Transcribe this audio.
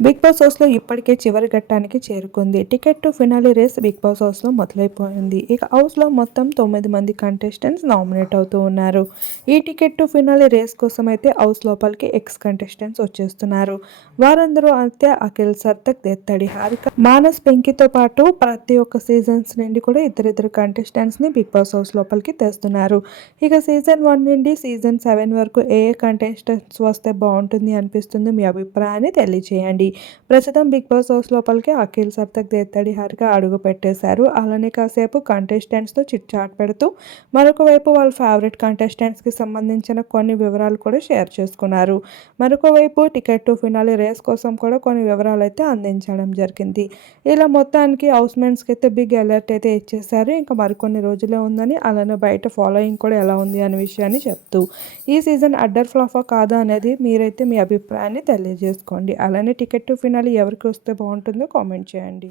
Big Boss హౌస్లో ఇప్పటికే చివరి ఘట్టానికి చేరుకుంది. Ticket to finale race Bigg Boss హౌస్లో మొదలైపోయింది. ఇక హౌస్లో మొత్తం తొమ్మిది మంది కంటెస్టెంట్స్ నామినేట్ అవుతూ ఉన్నారు. ఈ టికెట్ టు ఫినాలి రేస్ కోసం అయితే హౌస్ లోపలికి ఎక్స్ కంటెస్టెంట్స్ వచ్చేస్తున్నారు. వారందరూ అయితే అఖిల్ సర్తక్ దెత్తడి హారిక మానస్ పెంకితో పాటు ప్రతి ఒక్క సీజన్స్ నుండి కూడా ఇద్దరిద్దరు కంటెస్టెంట్స్ని బిగ్ బాస్ హౌస్ లోపలికి తెస్తున్నారు. ఇక సీజన్ వన్ నుండి సీజన్ సెవెన్ వరకు ఏ ఏ కంటెస్టెంట్స్ వస్తే బాగుంటుంది అనిపిస్తుంది మీ అభిప్రాయాన్ని తెలియజేయండి ప్రస్తుతం బిగ్ బాస్ హౌస్ లోపలికి అఖిల్ సప్తక్ దేత్తడి హారిక అడుగు పెట్టేశారు. అలానే కాసేపు కంటెస్టెంట్స్తో చిట్ చాట్ పెడుతూ మరొక వైపు వాళ్ళ ఫేవరెట్ కంటెస్టెంట్స్కి సంబంధించిన కొన్ని వివరాలు కూడా షేర్ చేసుకున్నారు. మరొక వైపు టికెట్ టు ఫినాలి రేస్ కోసం కూడా కొన్ని వివరాలు అయితే అందించడం జరిగింది. ఇలా మొత్తానికి హౌస్మెంట్స్కి అయితే బిగ్ అలర్ట్ అయితే ఇచ్చేశారు. ఇంకా మరికొన్ని రోజులే ఉందని అలానే బయట ఫాలోయింగ్ కూడా ఎలా ఉంది అనే విషయాన్ని చెప్తూ ఈ సీజన్ అడ్డర్ ఫ్లాఫా కాదా అనేది మీరైతే మీ అభిప్రాయాన్ని తెలియజేసుకోండి. అలానే టికెట్ టికెట్ టు ఫినాలి ఎవరికి వస్తే బాగుంటుందో కామెంట్ చేయండి.